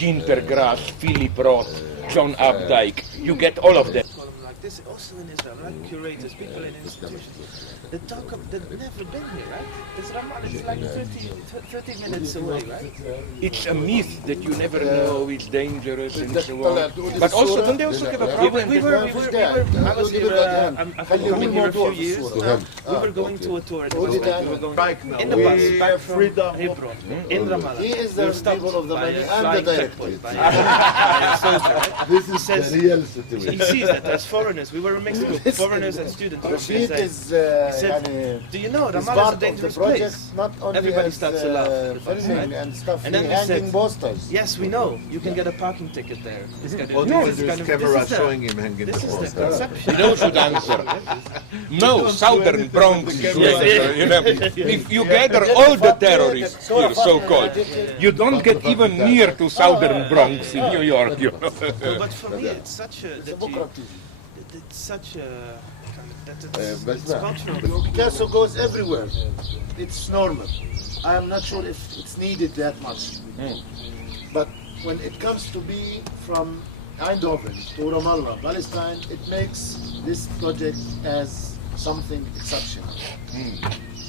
Ginter Grass, Philip Roth, John Updike. You get all of them. This also in Israel, like curators, people in institutions, they've never been here, right? It's Ramallah, it's like 30 minutes away, right? It's a myth that you never know, it's dangerous and so on. But also, don't they also have a problem? I was here, I've been coming here a few years now. We were going to a tour at the West. We were going in the bus back from Hebron, in Ramallah. He is the people of the money and the director. This is the real situation. He sees that as foreigners. We were a mixed group, foreigners and students. Rashid is, do you know Ramallah is a dangerous place? Not only Everybody starts to laugh. filming and stuff, and then we hanging said, posters. yes, we know. You can get a parking ticket there. This guy there's camera showing him hanging the posters. This is the conception. You know should answer. No, Southern Bronx is danger. You know, if you gather all the terrorists here, so-called, you don't get even near to Southern Bronx in New York. You know. No, but for me, it's such a it's such a it's cultural. Picasso goes everywhere. It's normal. I am not sure if it's needed that much. But when it comes to be from Eindhoven to Ramallah, Palestine, it makes this project as something exceptional.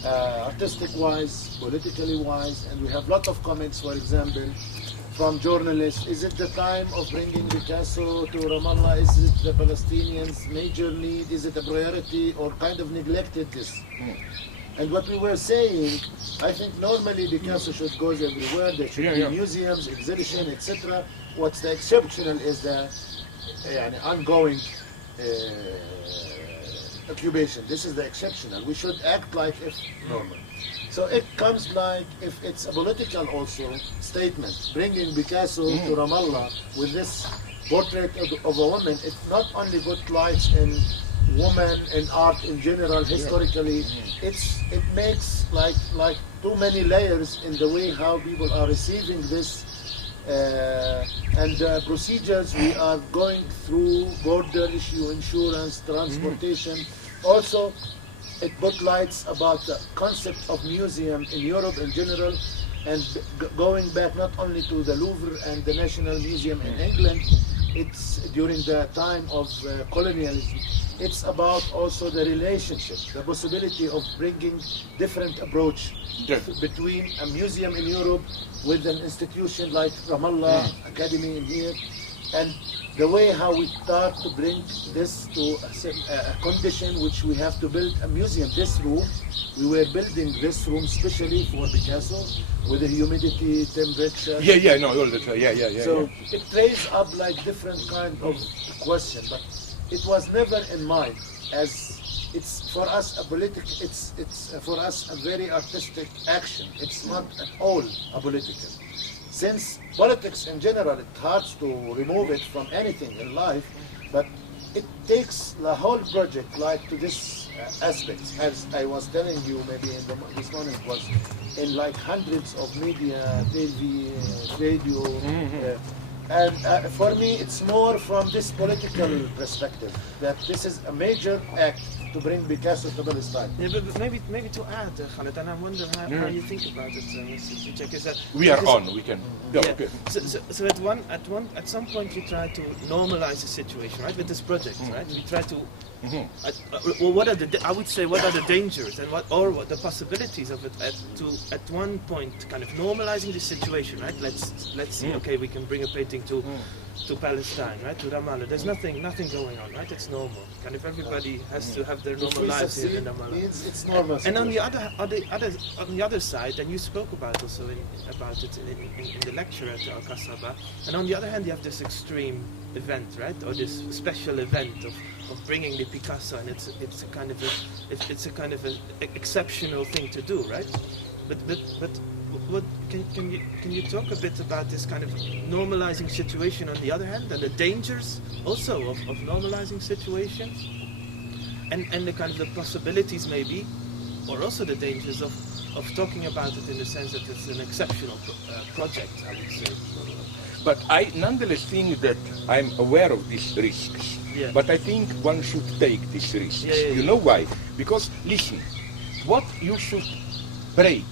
Artistic-wise, politically-wise, and we have a lot of comments, for example, from journalists. Is it the time of bringing Picasso to Ramallah? Is it the Palestinians' major need? Is it a priority or kind of neglected this? And what we were saying, I think normally Picasso should go everywhere. There should be museums, exhibition, etc. What's the exceptional is the ongoing occupation. This is the exceptional. We should act like if normal. So it comes like if it's a political also statement, bringing Picasso to Ramallah with this portrait of a woman. It not only put lights in women in art in general, historically, it makes like too many layers in the way how people are receiving this and the procedures we are going through, border issue, insurance, transportation. Also, it put lights about the concept of museum in Europe in general, and going back not only to the Louvre and the National Museum in England, it's during the time of colonialism. It's about also the relationship, the possibility of bringing different approach between a museum in Europe with an institution like Ramallah Academy in here, and the way how we start to bring this to a condition which we have to build a museum. This room, we were building this room specially for Picasso with the humidity, temperature. All the time. So it raised up like different kind of question, but it was never in mind as it's for us a political. It's for us a very artistic action. It's not at all a political. Since politics in general, it's hard to remove it from anything in life, but it takes the whole project like to this aspect. As I was telling you, maybe this morning was in like hundreds of media, TV, radio, and for me it's more from this political perspective that this is a major act to bring Picasso to Palestine. Yeah, but maybe to add, Khaled, and I wonder how you think about it, Mr. Zizek, is that we are on. We can. Okay. So at some point we try to normalize the situation, right? With this project, right? We try to. Well, what are the dangers and what the possibilities of it at one point kind of normalizing the situation, right? Let's see. Okay, we can bring a painting to Palestine, right? To Ramallah. There's nothing going on, right? It's normal. Kind of everybody has to have their normal lives here in Ramallah. It's normal. And on the other side, and you spoke about also about it in the lecture at Al Kasaba. And on the other hand, you have this extreme event, right? Or this special event of bringing the Picasso, and it's a kind of an exceptional thing to do, right? But what can you talk a bit about this kind of normalizing situation on the other hand, and the dangers also of normalizing situations, and the kind of the possibilities maybe, or also the dangers of talking about it in the sense that it's an exceptional project, I would say. But I nonetheless think that I'm aware of these risks. Yeah. But I think one should take these risks. Yeah. You know why? Because, listen, what you should break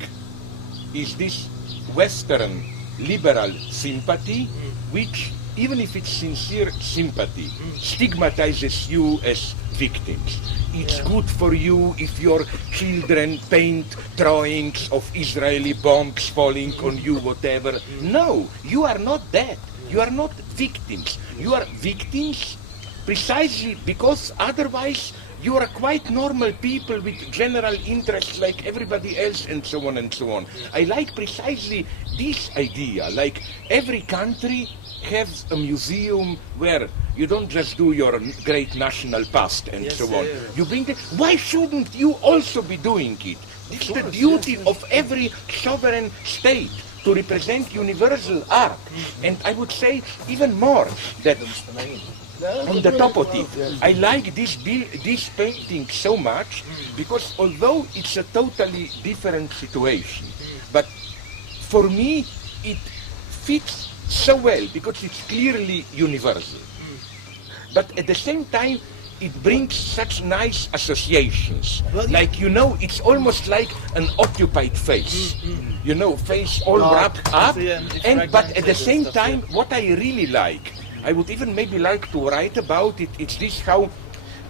is this Western liberal sympathy, which, even if it's sincere sympathy, stigmatizes you as victims. It's good for you if your children paint drawings of Israeli bombs falling on you, whatever. No, you are not that. You are not victims. You are victims precisely because otherwise you are quite normal people with general interests like everybody else, and so on and so on. I like precisely this idea, like every country has a museum where you don't just do your great national past and so on. You bring it. Why shouldn't you also be doing it? It's the duty of every sovereign state to represent universal art. And I would say even more that on the top of it, I like this painting so much because although it's a totally different situation, but for me it fits so well because it's clearly universal. But at the same time, it brings such nice associations. Like, you know, it's almost like an occupied face. You know, face all wrapped up. But at the same time, what I really like, I would even maybe like to write about it, it's this how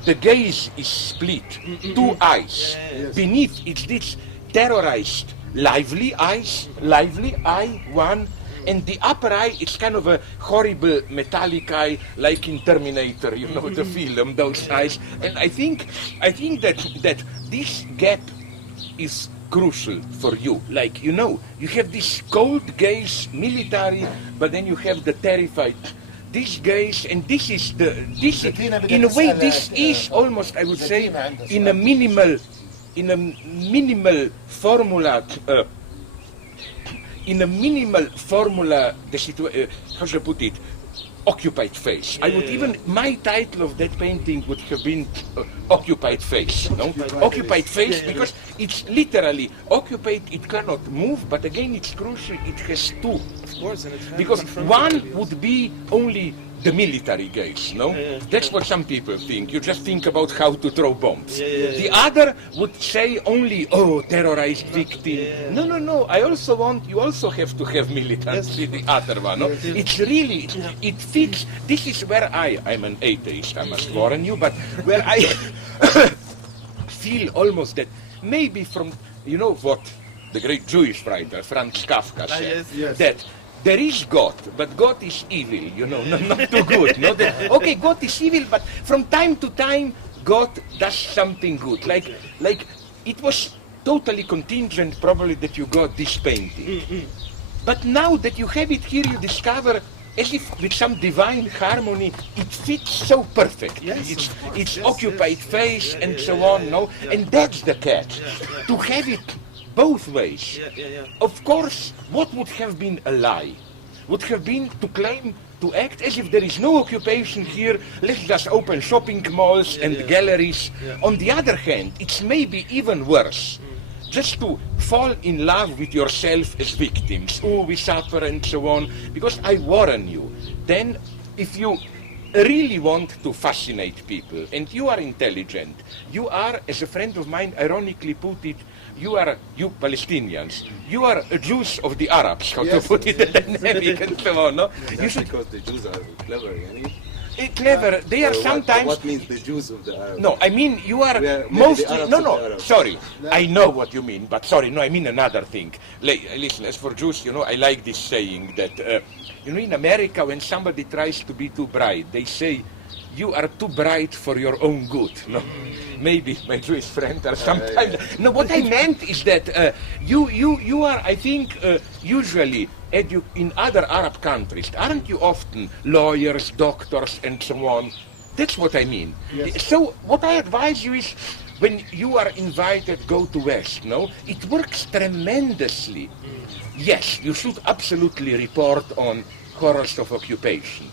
the gaze is split. Two eyes. Beneath, it's this terrorized, lively eye, one. And the upper eye, it's kind of a horrible metallic eye, like in Terminator, you know, the film, those eyes. And I think that this gap is crucial for you. Like, you know, you have this cold gaze, military, but then you have the terrified, this gaze, and this is in a way, this is almost, I would say, in a minimal formula. In a minimal formula, how should I put it, occupied face. I would even, my title of that painting would have been Occupied Face. Occupied face, because it's literally occupied, it cannot move, but again it's crucial, it has two. Of course, and it's because one would be only the military gaze, no? That's what some people think. You just think about how to throw bombs. The other would say only, oh, terrorized victim. No. I also want, you also have to have militancy, the other one. No? It's really, it fits. This is where I'm an atheist, I must warn you, but where I feel almost that maybe from, you know what the great Jewish writer Franz Kafka said, that there is God, but God is evil, you know, not too good. Okay, God is evil, but from time to time, God does something good. Like it was totally contingent, probably, that you got this painting. But now that you have it here, you discover, as if with some divine harmony, it fits so perfect. It's occupied face and so on, no? And that's the catch, to have it both ways. Of course, what would have been a lie would have been to claim, to act as if there is no occupation here, let's just open shopping malls and galleries. On the other hand, it's maybe even worse, just to fall in love with yourself as victims. Oh, we suffer and so on. Because I warn you, then if you really want to fascinate people, and you are intelligent, you are, as a friend of mine ironically put it, you Palestinians, you are Jews of the Arabs, how to put it, dynamic and so on, no? You should, because the Jews are clever, clever, they are sometimes... What means the Jews of the Arabs? No, I mean, you are mostly... Sorry, I know what you mean, but sorry, no, I mean another thing. Listen, as for Jews, you know, I like this saying that, you know, in America, when somebody tries to be too bright, they say, you are too bright for your own good. No, maybe my Jewish friend or sometimes. No, what I meant is that you are, I think, usually in other Arab countries, aren't you often lawyers, doctors, and so on? That's what I mean. So what I advise you is, when you are invited, go to West. No, it works tremendously. Yes, you should absolutely report on horrors of occupation.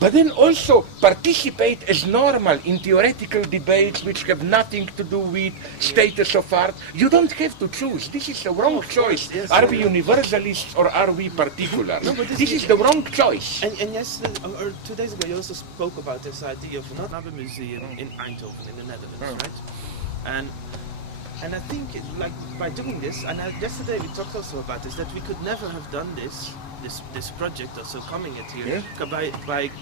But then also participate as normal in theoretical debates which have nothing to do with status of art. You don't have to choose. This is the wrong choice. Are we universalists or are we particular? No, this is the wrong choice. And yesterday, or 2 days ago, you also spoke about this idea of another museum in Eindhoven, in the Netherlands, right? And I think, like, by doing this, and yesterday we talked also about this, that we could never have done this this project also coming at here Yeah.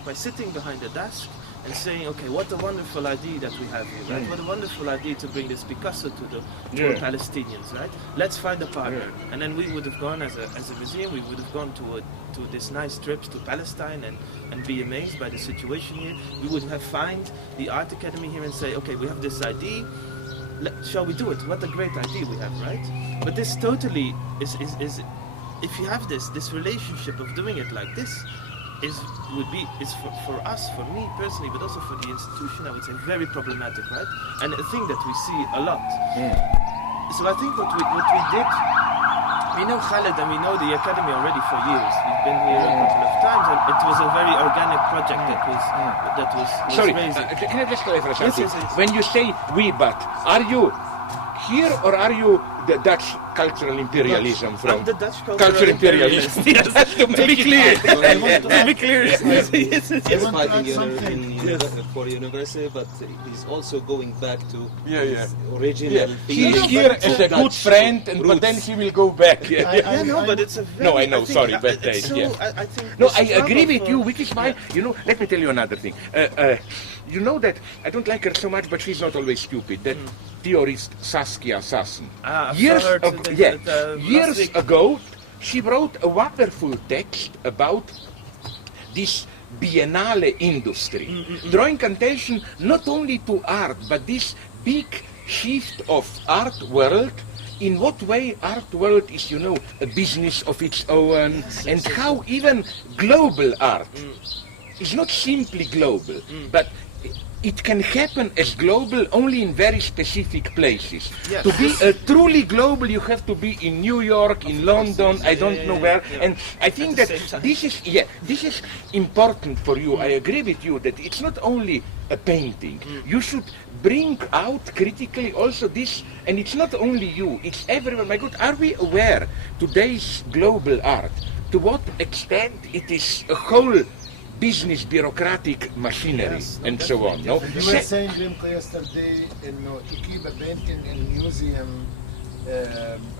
by sitting behind a desk and saying, okay, what a wonderful idea that we have here, right? What a wonderful idea to bring this Picasso to the Palestinians, right? Let's find a partner. And then we would have gone as a museum, we would have gone to this nice trips to Palestine and be amazed by the situation here. We would have find the art academy here and say, okay, we have this idea, shall we do it? What a great idea we have, right? But this totally is if you have this relationship of doing it like this, is for us, for me personally, but also for the institution, I would say very problematic, right? And a thing that we see a lot. So I think what we did, we know Khaled and we know the academy already for years. We've been here a couple of times, and it was a very organic project that was Sorry, raising. can I just clarify something? Yes. When you say we, but are you here or are you the Dutch cultural imperialism from? I'm the Dutch cultural imperialist. Yes, That's to be clear. To be clear. Yes. He's want to fighting add something. for university, but he's also going back to Yeah. his original. Yeah. He's here as a good friend, but then he will go back. Yeah, no, but it's a very, No, I know, think sorry, it's bad so, taste, yeah. I think No, the I agree struggle with for- you, which is why, let me tell you another thing. You know that, I don't like her so much, but she's not always stupid, that theorist Saskia Sassen. I've Years heard ago, that, last years week. ago, she wrote a wonderful text about this biennale industry, drawing attention not only to art, but this big shift of art world, in what way art world is, a business of its own, and how even global art is not simply global, but it can happen as global only in very specific places. Yes. To be truly global, you have to be in New York, in London, I don't know where. yeah. And I think the that same time. this is important for you. I agree with you that it's not only a painting. You should bring out critically also this, and it's not only you, it's everyone. My God, are we aware today's global art, to what extent it is a whole business bureaucratic machinery and so on, no? You were saying, Remco, yesterday, to keep a painting in a museum,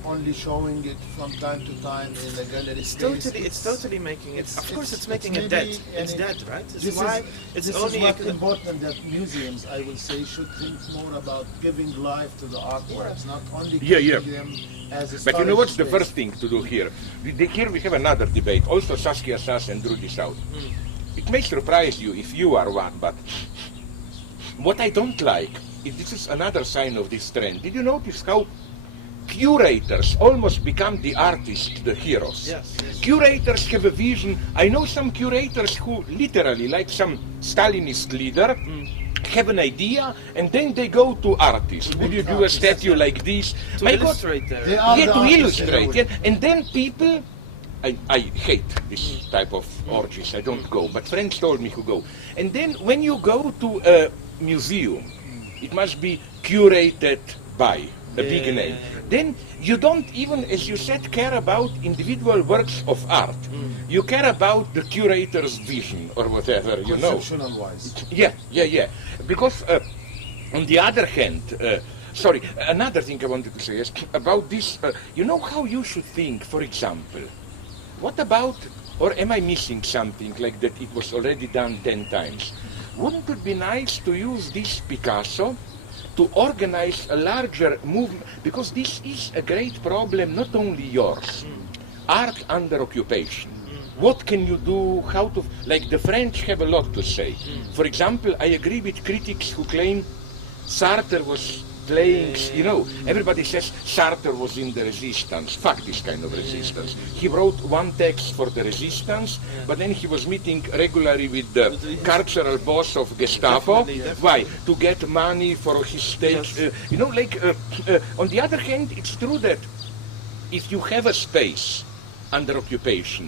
only showing it from time to time in a gallery space. It's totally making it. Of course, it's making maybe it dead. It's any- dead, right? This is what important that museums, I will say, should think more about giving life to the artworks, not only keeping them as a But you know what's the storage first thing to do here? Here we have another debate. Also Saskia Sassen drew this out. It may surprise you if you are one, but what I don't like is this is another sign of this trend. Did you notice how curators almost become the artists, the heroes? Yes. Curators have a vision. I know some curators who literally, like some Stalinist leader, have an idea and then they go to artists. Would you do a statue like this? To My God, illustrate there. They are the to artists illustrate, anyway. and then people, I hate this type of orgies, I don't go, but friends told me to go. And then when you go to a museum, it must be curated by a big name. Then you don't even, as you said, care about individual works of art. You care about the curator's vision or whatever, you know. conceptual wise. Yeah. Because on the other hand, sorry, another thing I wanted to say is about this, you know how you should think, for example, what about, or am I missing something like that it was already done 10 times? Wouldn't it be nice to use this Picasso to organize a larger movement? Because this is a great problem, not only yours. Art under occupation. What can you do, how to, like the French have a lot to say. For example, I agree with critics who claim Sartre was playing, everybody says Sartre was in the resistance. Fuck this kind of resistance. He wrote one text for the resistance, but then he was meeting regularly with the cultural boss of Gestapo. Definitely. Why? To get money for his stake. On the other hand, it's true that if you have a space under occupation,